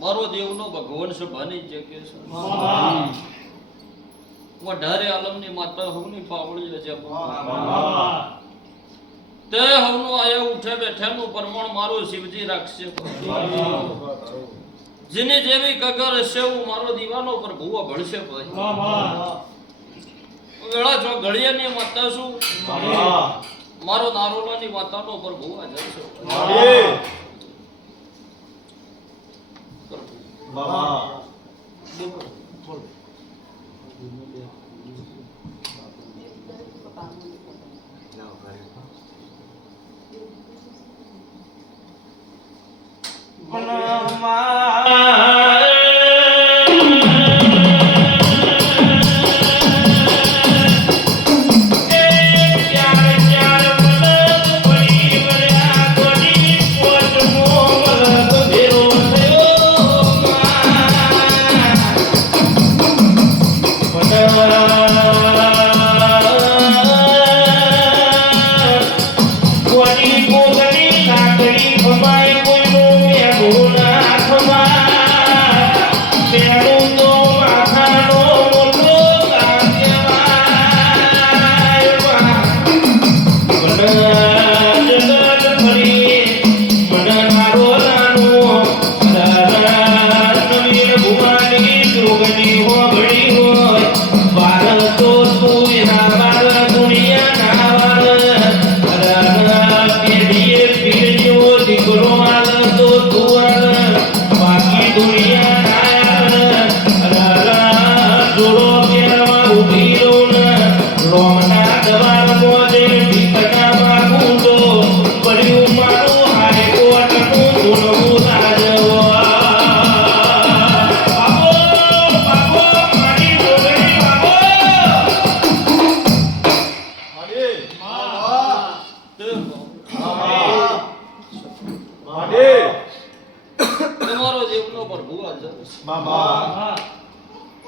મારો દેવનો ભગવાન સભાની જે કે છે વઢારે આલમની માતા હવની પાવળી છે તે હવનો આયા ઉઠે બેઠાનું પ્રમાણ મારો શિવજી રાખશે જેને જેવી કગર હશે હું મારો દીવાનો પર ભૂવો ભળશે ભાઈ વેળા જો ઘડિયાની માતા છું મારો નારોલાની માતાનો પર ભૂવા જશે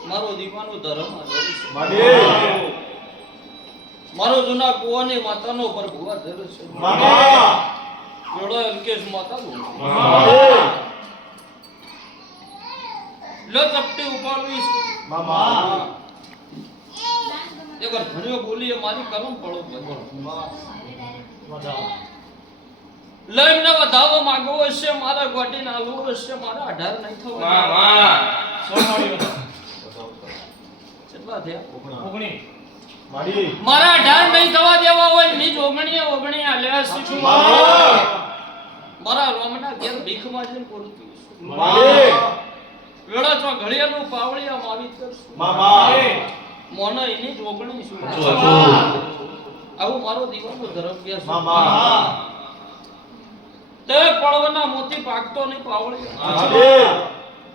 મારો દીવાનો ધર્મ મારો જૂના કુવાની માતાનો પર ભુવા ધરે છે જોડો અંકેશ માતા લો ચપટી ઉપાડવી એક ધણ્યો બોલીએ મારી કરમ પડો લઈને વધાવો માંગવો હશે મારા ગોટી નાલવો હશે મારા 18 નહીં થવો કેટલા થયા 19 મારા 18 નહીં થવા દેવા હોય ની 19 આલ્યા છે મારા રોમના ઘેર ભીખ માંગીને પોરતી વેળા તો ઘડિયાનું પાવળિયા માવી કરશું મોનો એની 19 શું આવું મારો દીવાનો ધર્મ કે છે તે પડવાના મોતી પાકતો નહીં પાવળી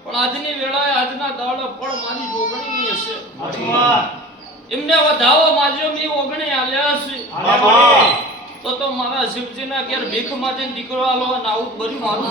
પણ આજની વેળાએ આજના દાડા પણ મારી જોગણીની હશે એમને વધાવો માજ્યો મી ઓગણી આલ્યા છે તો મારા શિવજીના ઘેર ભીખ માંગીને દીકરો આલો અને આવું બધું મારું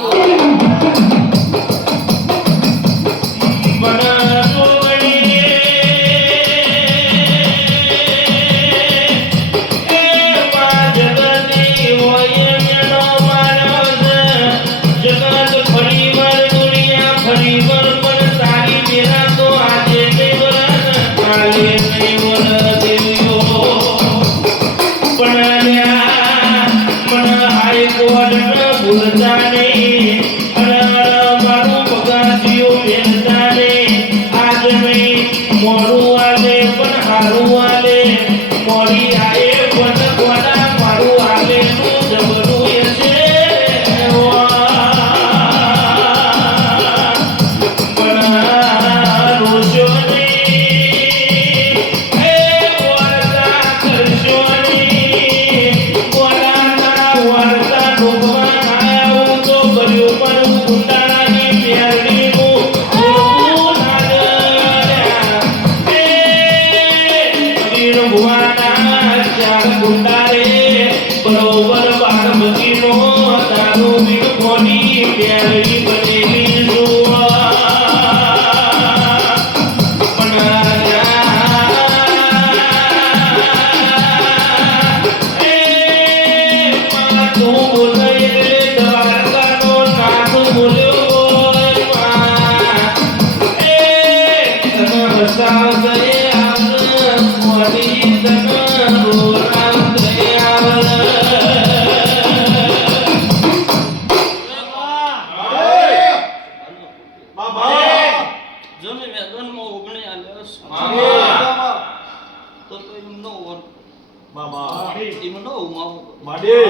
મામા એમનો ઉમાવો માડી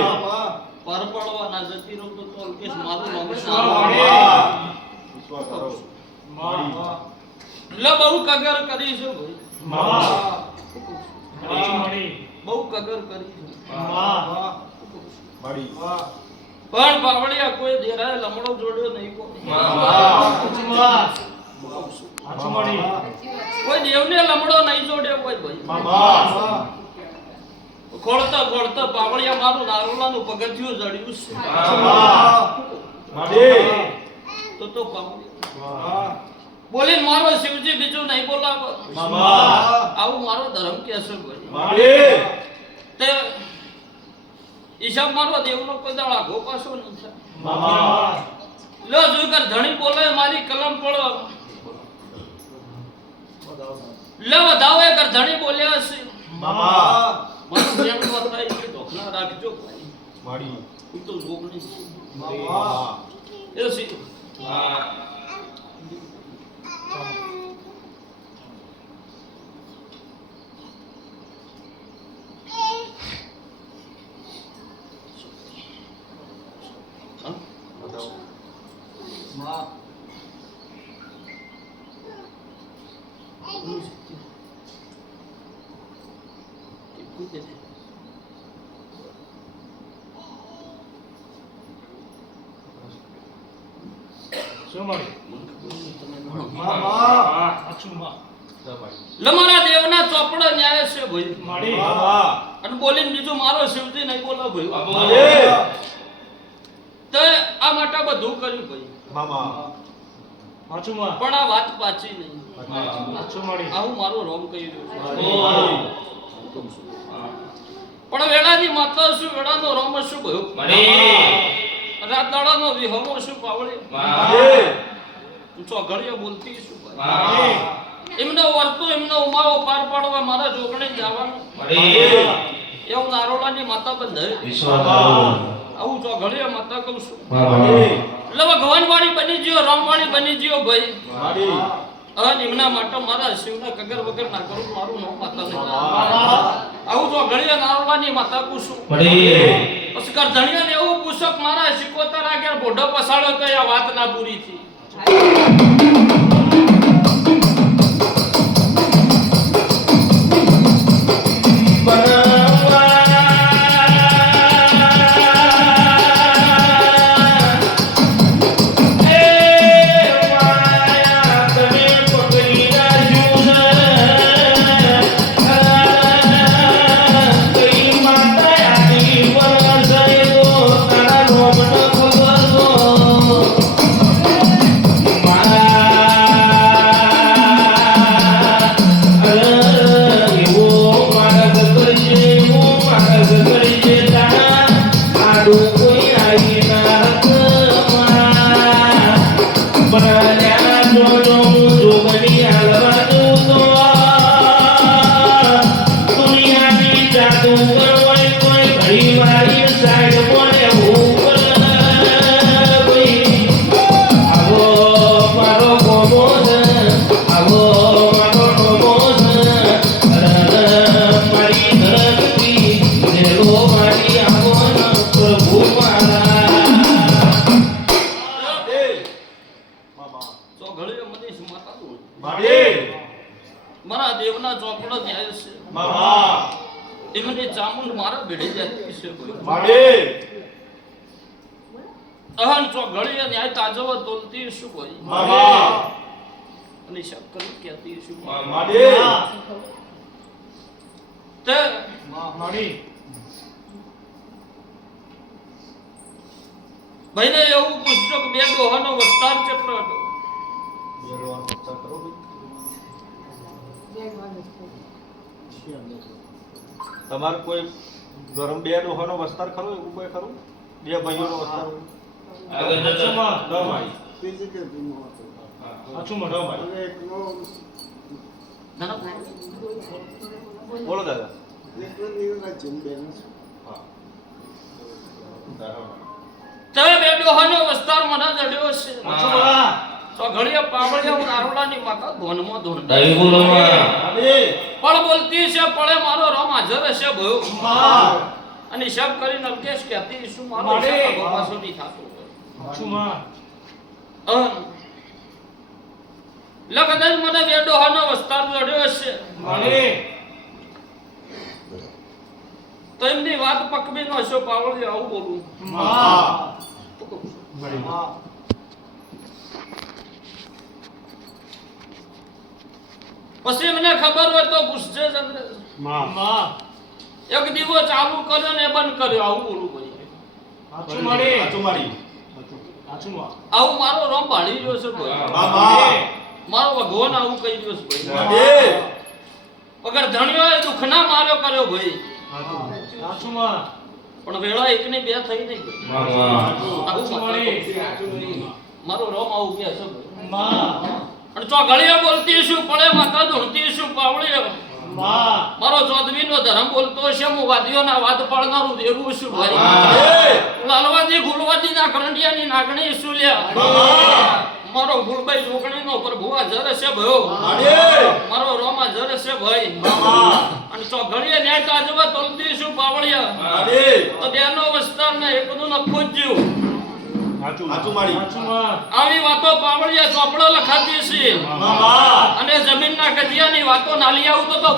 પર પડવાના જતી રહું તો કેસ મારું નામ વિશ્વાસ કરો માડી એટલે બહુ કગર કરી છે ભાઈ માડી બહુ કગર કરી છે માડી પણ બાવળિયા કોઈ દેરાય લમડો જોડ્યો નહીં કોઈ કોઈ દેવને લમડો નહીં જોડ્યો કોઈ ભાઈ ખોળતા ખોળતા બાવળિયા મારું નારોલાનું પગથિયું જડ્યું છે તો બાવળિયા બોલીને મારો શિવજી બીજું નહીં બોલાવો આવું મારો ધર્મ કે છે ભાઈ તે હિસાબ મારો દેવનો કોઈ દાડા ગોપાસો નહીં છે લો જોઈકર ધણી બોલે મારી કલમ પડો લે વધાવે કર ધણી બોલ્યા છે મારું જેમ થાય કે ઢોકલા રાખજો ભાઈ માડી હું તો જોગણી એ સી લમારા દેવના ચોપડો ન્યાય છે ભાઈ અને બોલીને બીજું મારો શિવજી નહીં બોલો ભાઈ તો આ માટે બધું કર્યું ભાઈ પણ આ વાત પાછી નહીં આવું મારું રોમ કહી રહ્યું પણ વેળાની માતા શું વેળાનો રોમ શું ભયો રાત દાડાનો વિહમો શું પાવળી ચોઘડિયો બોલતી શું ભાઈ એમનો વર્તો એમનો ઉમાવો પાર પાડવા મારા જોગણે જવાનું એવું નારોલાની માતા બંધાય આવું ચોઘડિયા માતા કહું છું એટલે ભગવાનવાળી બની ગયો રામવાળી બની ગયો ભાઈ અને એમના માટે મારા શિવના કગર વગર ના કરું મારું નામ માતા નહીં આવું ચોઘડિયા નારોલાની માતા કહું છું પછી કરધણિયાને એવું પૂછક મારા શિકોતર આગળ બોઢો પસાડો તો આ વાત ના પૂરી થઈ મારા દેવના ચોપડો ન્યાય છે એમની ચામુંડ મારા ભેડી જતી છે અહન ચોઘડીએ ન્યાય તાજવો તોલતી શું કોઈ અને શક્કર કહેતી શું તે ભાઈને એવું પૂછજો કે બે ડોહાનો વિસ્તાર કેટલો હતો તમારે કોઈ ગરમ બે ડોહાનો વસ્તાર ખરો એવું કોઈ ખરું બે ભાઈઓનો વસ્તાર બોલો દાદા તમે બે ડોહાનો વિસ્તાર મને જડ્યો છે તો ઘડીએ પાવળિયા હું નારોલાની માતા ધોનમાં ધોન દઈ બોલો માં પણ બોલતી છે પળે મારો રમ હાજર હશે ભયો અને હિસાબ કરીને અલ્કેશ કહેતી શું મારો હિસાબ પાછો નહીં થતો લગન મને બે ડોહાનો વસ્તાર જોડ્યો હશે તો એમની વાત પકવી નો હશો પાવળિયા આવું બોલું પછી મને ખબર હોય તો પૂછજે ચંદ્ર એક દીવો ચાલુ કર્યો ને બંધ કર્યો આવું બોલું ભાઈ આવું મારો રોમ ભાળી રહ્યો છે ભાઈ મારો ભગવાન આવું કહી રહ્યો છે ભાઈ અગર ધણ્યો એ દુઃખ ના માર્યો કર્યો ભાઈ પણ વેળા એક ને બે થઈ નહીં મારો રોમ આવું કે છે અને ચો ગળીએ બોલતી શું પડે માતા ધૂણતી શું પાવળીએ મારો ચોદવી નો ધર્મ બોલતો છે હું વાદીઓના વાદ પાડનારું દેરું છું ભાઈ લાલવાદી ગુલવાદી ના કરંડિયાની નાગણી શું લ્યા મારો ગુલભાઈ જોગણી નો પ્રભુ હાજર છે ભયો મારો રોમ હાજર છે ભાઈ અને ચો ગળીએ ન્યાય તાજવા તોલતી શું પાવળિયા તો બેનો વસ્તાર ને એકનું નખો જ જીવ આવી વાતો પાવળિયા ચોપડો લખાતી છે અને જમીનના ગધિયાની વાતો નાલી આવું તો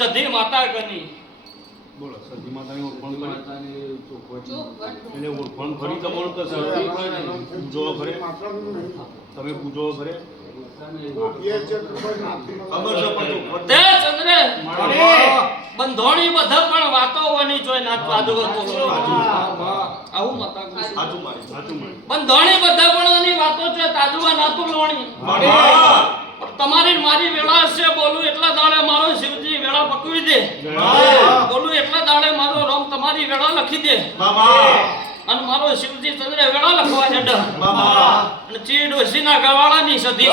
સધી માતા કની બોલો સધી માતાની ઓળખાણ એને ઓળખાણ ખરી તમારું તો સધી પૂજો ખરે તમે પૂજો ખરે ખબર છે પણ તે ચંદ્ર બંધોણી બધા પણ વાતો હોવાની જોઈ નાચ વાદો હતો આવું માતા સાચું મારી બંધોણી બધા પણ એની વાતો છે તાજવા નાતું લોણી તમારી મારી વેળા છે બોલું એટલા દાડે મારો શિવજી વેળા પકવી દે બોલું એટલા દાડે મારો રોમ તમારી વેળા લખી દે અને મારો શિવજી ચંદ્ર વેળા લખવા હેડ અને ચીડ ઓસીના ગવાળાની સધી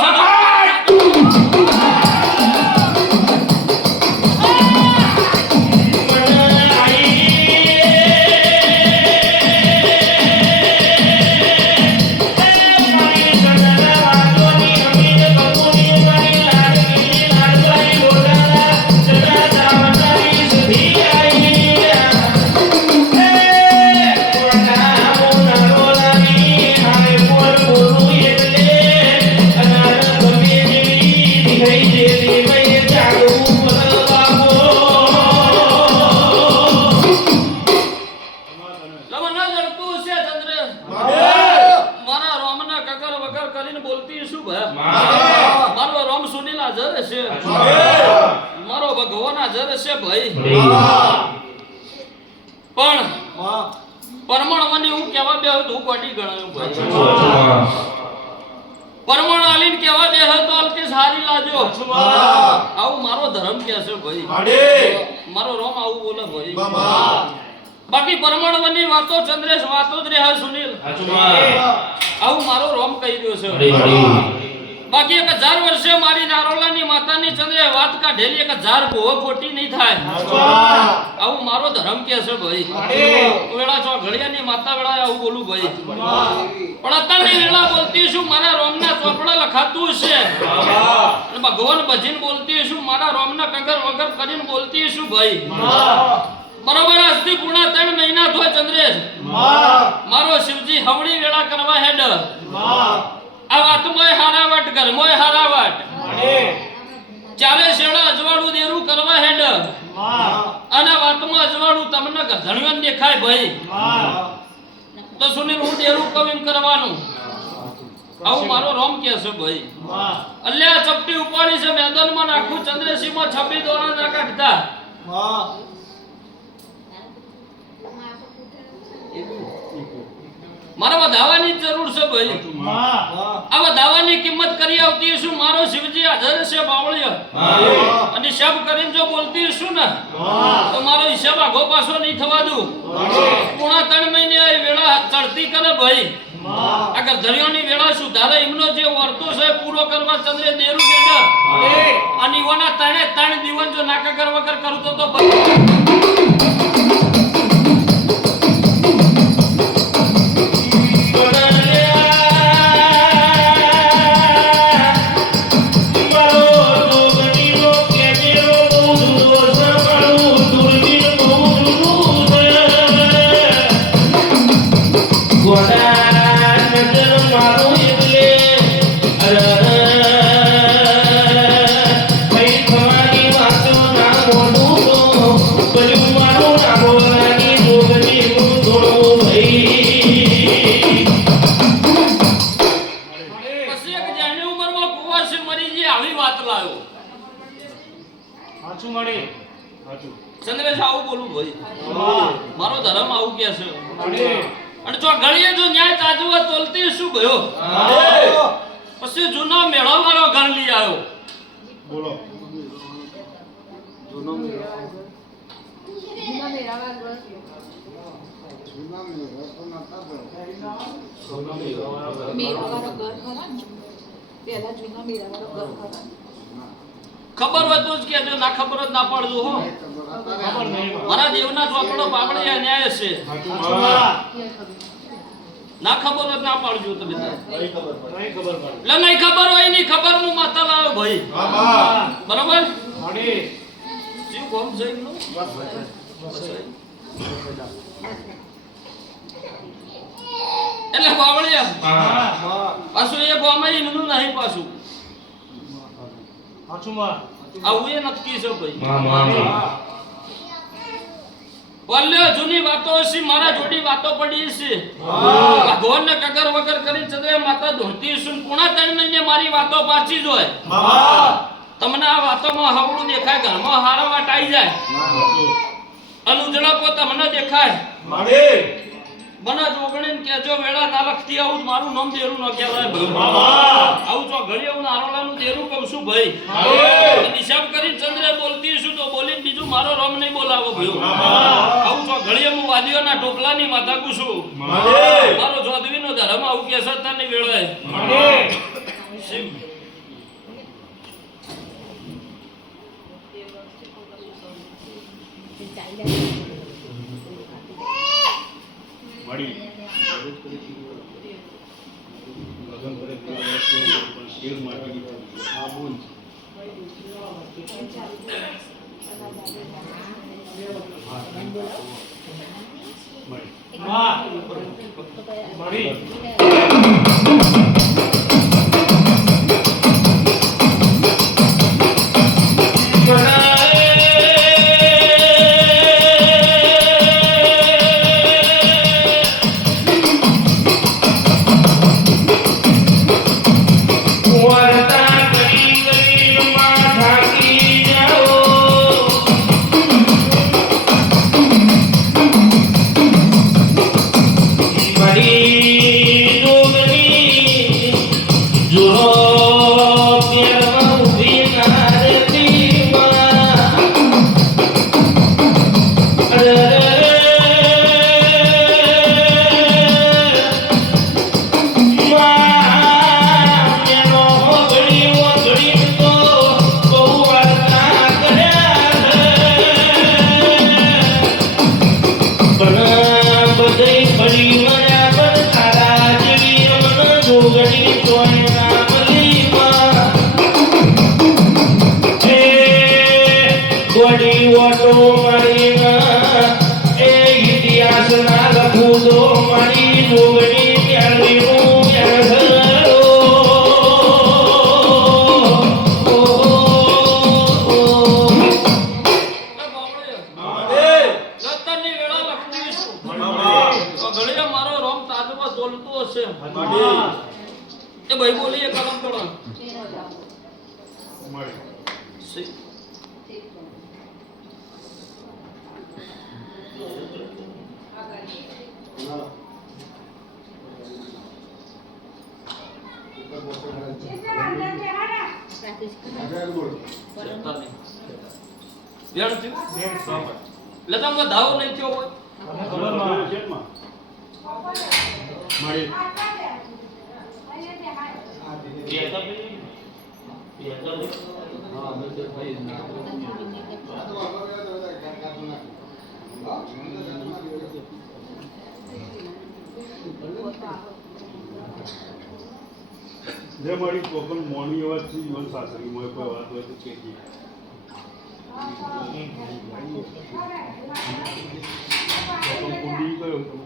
મારો ભગવાન હાજર છે ભાઈ પણ પરમાણવાની હું કેવા બે હું કોટી ગણાયો ભાઈ પરમાણ આલીન કેવા બે તો અલકે સારી લાજો આવું મારો ધર્મ કે છે ભાઈ મારો રોમ આવું બોલે ભાઈ બાકી પરમાણવાની વાતો ચંદ્રેશ વાતો જ રહે સુનિલ આવું મારો રોમ કહી રહ્યો છે બાકી 1000 વર્ષે મારી નારોલાની માતાની ચંદ્રે વાત કાઢેલી 1000 ભોવ ખોટી નહીં થાય આવું મારો ધર્મ કે છે ભાઈ વેળા છો ઘડિયાની માતા વેળા આવું બોલું ભાઈ પણ અત્યારની વેળા બોલતી છું મારા રોમના ચોપડા લખાતું છે અને ભગવાન ભજીન બોલતી છું મારા રોમના કગર વગર કરીને બોલતી છું ભાઈ બરોબર આજથી પૂર્ણ 3 મહિના થયો ચંદ્રેશ મારો શિવજી હવડી વેળા કરવા હેડ આ વાત મોય હારાવટ કર મોય હારાવટ ચારે શેડા અજવાળું દેરું કરવા હેડ અને વાતમાં અજવાળું તમને ગધણિયોને દેખાય ભાઈ તો સુનિલ હું દેરું કહું એમ કરવાનું આવું મારો રોમ કે છે ભાઈ અલ્યા ચપટી ઉપાડી છે મેદાનમાં નાખું ચંદ્રસીમાં 26 દોરા ના કાઢતા મારે વધાવાની જરૂર છે ભાઈ આ વધાવાની કિંમત કરી આવતી શું મારો શિવજી હાજર છે બાવળિયો અને હિસાબ કરીને જો બોલતી શું ને તો મારો હિસાબ આગો પાછો નહીં થવા દઉં પૂણા 3 મહિને એ વેળા ચડતી કરે ભાઈ અગર ધરિયોની વેળા સુધારે એમનો જે વર્તો છે પૂરો કરવા ચંદ્રે દેરું દેડ અને ઈવાના 3 દિવસ જો નાકાગર વગર કરું તો ચંદ્રેશ આવું બોલું ભાઈ મારો ધર્મ આવું કે છે અને જો ગળીએ જો ન્યાય તાજવા તોલતી શું ભયો પછી જૂનો મેળો વાળો ગણ લઈ આવ્યો બોલો ખબર હોય તો જ કહેજો ના ખબર જ ના પાડજો હો મારા દેવના ચોપડો પાપડે ન્યાય છે ના ખબર હોય ના પાડજો તમે એટલે નહીં ખબર હોય ની ખબર નું માતા લાવો ભાઈ બરાબર શું કોમ છે એમનું એટલે બાવળિયા પાછું એ ગોમાં એમનું નહીં પાછું આવું એ નક્કી છે ભાઈ બોલ્યો જૂની વાતો છે મારા જોડી વાતો પડી છે ભગવાન ને કગર વગર કરી ચંદ્રે માતા ધોતી છું પૂણા 3 મહિને મારી વાતો પાછી જોય તમને આ વાતોમાં હવળું દેખાય ઘરમાં હારા વાટ આવી જાય અનુજળાપો તમને દેખાય બના જોગણીને કેજો વેળા ના લખતી આવું મારું નામ દેરું ન કહેવાય ભાઈ આવું તો ઘડી આવું નારોલાનું દેરું કહું છું ભાઈ હિસાબ કરી ચંદ્રે બોલતી છું તો બોલીને બીજું મારો રોમ નહીં બોલાવો ભાઈ આવું તો ઘડી હું વાદીઓના ટોપલાની માથા કુશું મારો જોધવીનો ધર્મ આવું કે સત્તાની વેળાએ વાડી લગન કરે શેર માટી આ બોલ Maria, બોલતો હશે માડી એ ભાઈ બોલીએ કલમ કરો માડી લતા વધાવો નહીં થયો હોય માડી જે મારી કોકલ મોની અવાજ થી જીવન સાસરી મોય કોઈ વાત હોય તો કેજી કોકલ કુંડી કયો હતો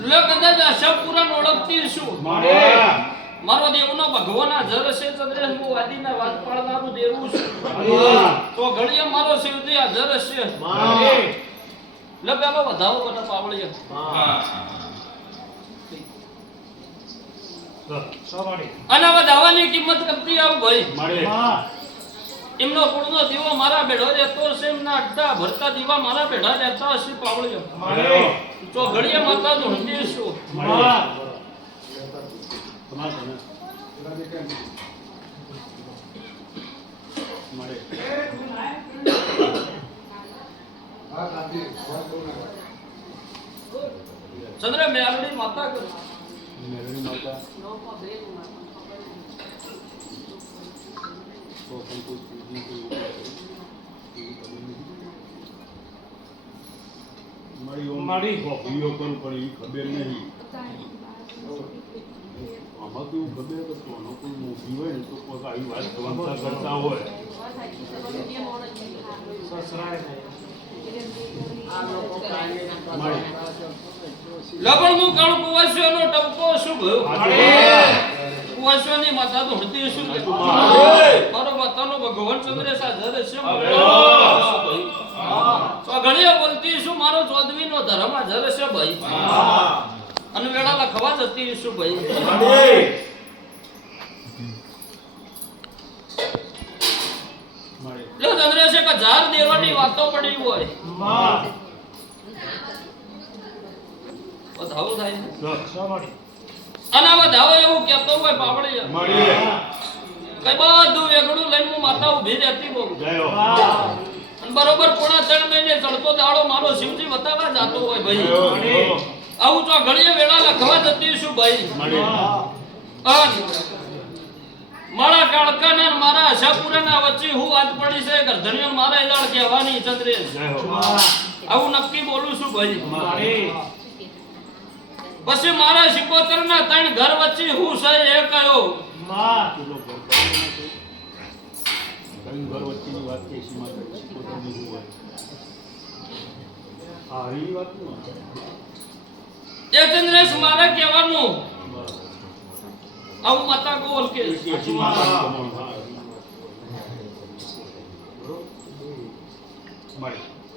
લે કદાચ આશાપુરા ઓળખતી છું માડી મારો દેવનો ભગવાના જર છે ચંદ્રેશ હું વાદીના વાત પાડનારું દેવું છું તો ઘડીએ મારો શિવજી આ જર છે લે પેલો વધાવો મને પાવળીએ અને વધાવાની કિંમત કરતી આવ ભાઈ માડી એમનો કુળનો દીવો મારા બેડો રહેતો છે એમના અડ્ડા ભરતા દીવા મારા બેડા રહેતા હશે પાવળીએ તો ઘડીએ માતા નું હંડીશું ચંદ્ર મેલડી માતા કર મેલડી માતા મારી ગોપીઓ કરું પણ એ ખબર નહીં આમાં કેવું ખબર કે કોનો કોઈ મોટી હોય ને તો કોઈ આવી વાત કરતા કરતા હોય લબણ નું કાળ કુવાસ્યોનો ટપકો શું ભયો કુવાસ્યોની માતા તો હડતી શું મારો માતાનો ભગવાન ચંદ્રેશ આ જરે છે તો ઘણીએ બોલતી શું મારો ચોદવીનો ધર્મ આ જરે છે ભાઈ અને વેળા લખવા જતી શું ભાઈ લો ચંદ્રેશ એક હજાર દેવાની વાતો પડી હોય વધાવો થાય અને વધાવો એવું કહેતો હોય પાવડી કઈ બધું વેગડું લઈને હું માતા ઉભી રહેતી બહુ અને બરોબર 3.5 મહિને ચડતો દાડો મારો શિવજી બતાવવા જાતો હોય ભાઈ આવું તો ઘડીએ વેળા લખવા જતી શું ભાઈ મારા કાળકાના અને મારા આશાપુરાના વચ્ચે હું વાત પડી છે ગરધણીઓ મારા એલાળ કહેવાની ચંદ્રેશ આવું નક્કી બોલું છું ભાઈ પછી મારા 75 ના 3 ઘર વચ્ચે હું છે એ કયો ઘર વચ્ચેની વાત કે સીમા કરી હોય હા એ વાત એ ચંદ્રેશ મારે કહેવાનું આવું માતા ગોલ કે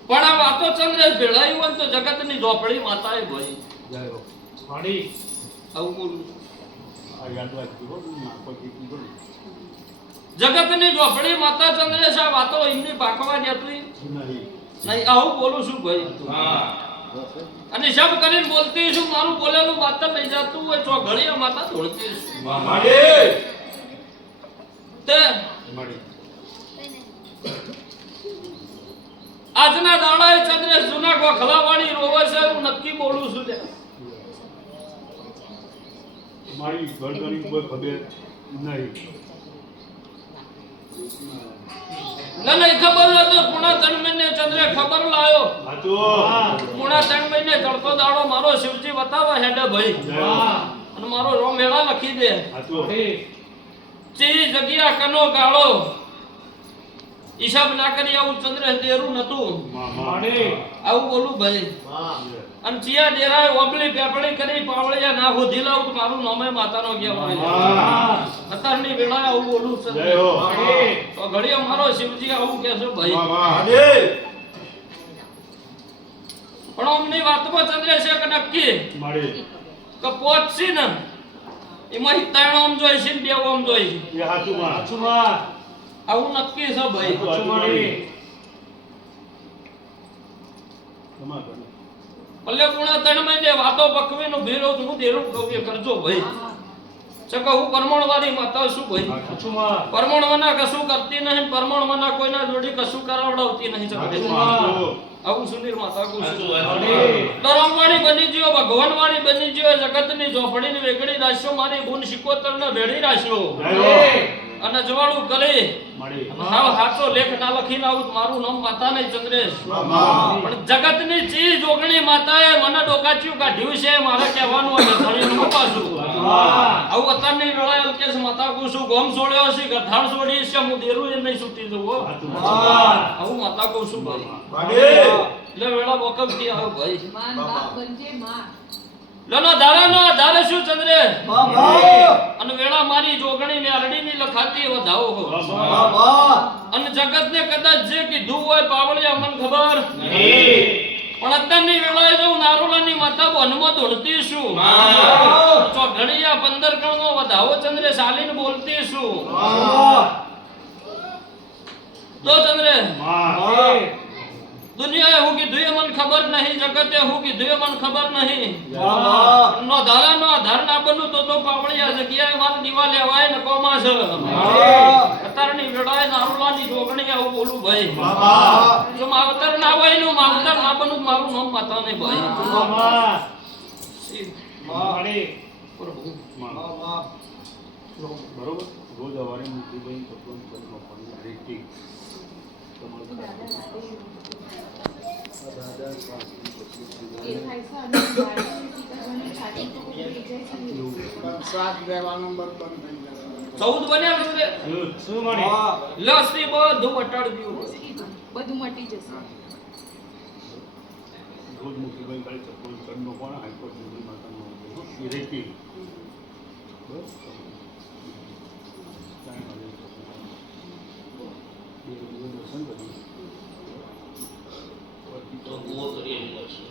પણ આ વાતો ચંદ્રેશ ભેળાઈ હોય તો જગતની ઝોપડી માતાએ ભાઈ આવું બોલું જગતની ઝોપડી માતા ચંદ્રેશ આ વાતો એમની પાકવા જતી નહીં આવું બોલું છું ભાઈ અને શબ કરીને બોલતી છું મારું બોલેલું વાત લઈ જતું હોય તો ઘડીએ માતા ધોળતી છું તે આજના દાડાએ ચંદ્રેશ જૂના ગોખલાવાળી રોવે છે હું નક્કી બોલું છું તે મારી ગરદની કોઈ ખબર નહીં નહીં ખબર હતો 3.5 મહિને ચંદ્રે ખબર લાયો પૂણા 3 મહિને ચડતો દાડો મારો શિવજી બતાવા હેડે ભાઈ અને મારો રોમેળા લખી દે ચી જગ્યા કનો ગાળો હિસાબ ના કરી આવું ચંદ્રે દેરું નતું આવું બોલું ભાઈ અને ચિયા ડેરાએ ઓબલી પેપડી કરી પાવળિયા ના હોધી લાવ મારું નામે માતાનો કહેવાય અત્યારની વેળાએ આવું બોલું છે તો ઘડીએ મારો શિવજી આવું કહેશો ભાઈ નોમની વાતમાં ચંદ્રેશ એક નક્કી મારી કે પહોંચશી ને એમાં 3 ઓમ જોઈ છે ને 2 ઓમ જોઈ છે એ હાચુમાં આવું નક્કી છે ભાઈ ભલે પૂણા 3 મહિને વાતો પકવીનું ભેરો હું દેરું કવ્ય કરજો ભાઈ ચકો હું પરમણવારી માતા છું ભાઈ પરમણવાના કશું કરતી નહીં પરમણવાના કોઈના જોડી કશું કરાવડાવતી નહીં ચકો આવું સુનિલ માતા કહું છું ધરમવાળી બની જીઓ ભગવાનવાળી બની જીઓ જગતની ઝોપડીની વેગળી રાખ્યો મારી ગુણ શિકોતરને ભેળી રાખ્યો અને જવાળું કરે હાવ હાચો લેખ ના લખીને આવું મારું નામ માતા નહીં ચંદ્રેશ પણ જગતની ચીજ ઓગણી માતાએ મને ડોકાચ્યું કાઢ્યું છે મારે કહેવાનું હોય ધણીને પાછું આવું અત્યારની વેળાએ અલ્કેશ માતા કહું છું ગોમ છોડ્યો છે ગધાડ છોડી છે હું દેરું એ નહીં છૂટી જવું આવું માતા કહું છું ભાઈ એટલે વેળા વખતથી આવો ભાઈ માન બાપ બનજે માં લનો ધારાનો આધાર શું ચંદ્રે અને વેળા મારી જોગણી ને અરડીની લખાતી વધાવો હો અને જગતને કદાચ જે કીધું હોય પાવળિયા મન ખબર પણ અત્યારની વેળાએ જો નારોલાની માતા વનમાં ધોળતી છું ચોઘડિયા 15 કણનો વધાવો ચંદ્રે સાલીને બોલતી છું તો ચંદ્રે દુનિયાએ હું કીધું એ મને ખબર નહીં જગતે હું કીધું એ મને ખબર નહીં નો ધારાનો આધાર ના બનું તો પાવળિયા જગ્યાએ માર દીવા લેવાય ને કોમા છે અત્યારની વેળાએ નારુલાની જોગણી આવું બોલું ભાઈ જો માવતર ના હોય નું માવતર ના બનું મારું નામ માતા નહીં ભાઈ પ્રભુ બરોબર રોજ અવારે મૂકી ચપલું ચપલું રેટી એ થાય છે અને બાળકની સીતાને છાતી તો ઉડી જાય છે 14 બન્યા ચંદ્રે શું મારી લસી બધું વટાડી દીધું બધું મટી જશે રોજ મૂકી ભાઈ કાલે ચપલું ચડનો કોણ હાઈકોર્ટ સુધી માતાનો રેટી બસ દર્શન કર્યું તો બહુ કરી રહ્યો છે